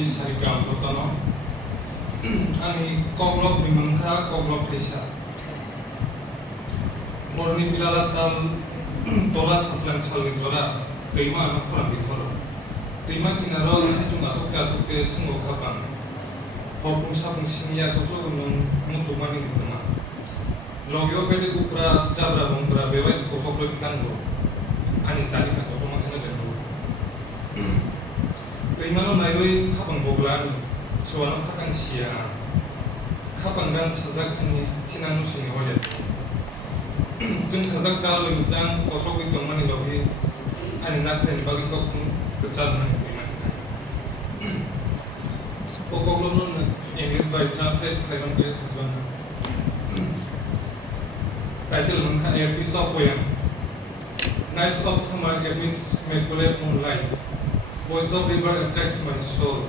di sari kam jotano ani koglok bimangkha koglok desa morni bilala tal tola saslan salni jora deima ano khorang bikhoro deima kinaro chaichung asukte singo khapang hopung sapung singya kojo gunung mungchumani gitama logyo bedi kupra jabra bongkra bewai kosokro bitango ani tali ka kojo makana lendo deimano nairoi khapang boglani sewano khakang sia khapang dan chajak ani tinanu singi hole जों साजाक दाल मोजां कसोगै दंमानि लबि आनि नाख्रेनि बागै कखुं गचालनानै फैमानि ककगलनो English by translate खालामन बे साजबान टाइटल मोनखा a piece of poem nights of summer amidst immaculate moonlight voice of river attracts my soul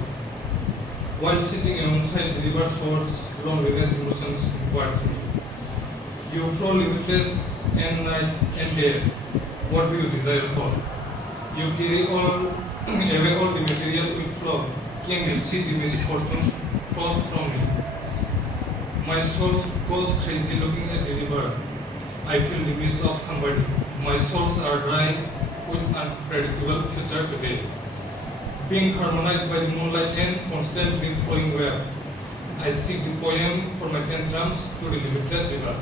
while sitting alongside the river shores loneliness emotions inquires me. You flow limitless and night and day. What do you desire for? You carry away all the material with flow. Can you see the misfortunes frost from me? My soul goes crazy looking at the river. I feel the miss of somebody. My souls are dry with unpredictable future today. Being harmonized by the moonlight and constantly flowing wave, I seek the poem for my tantrums to the limitless river.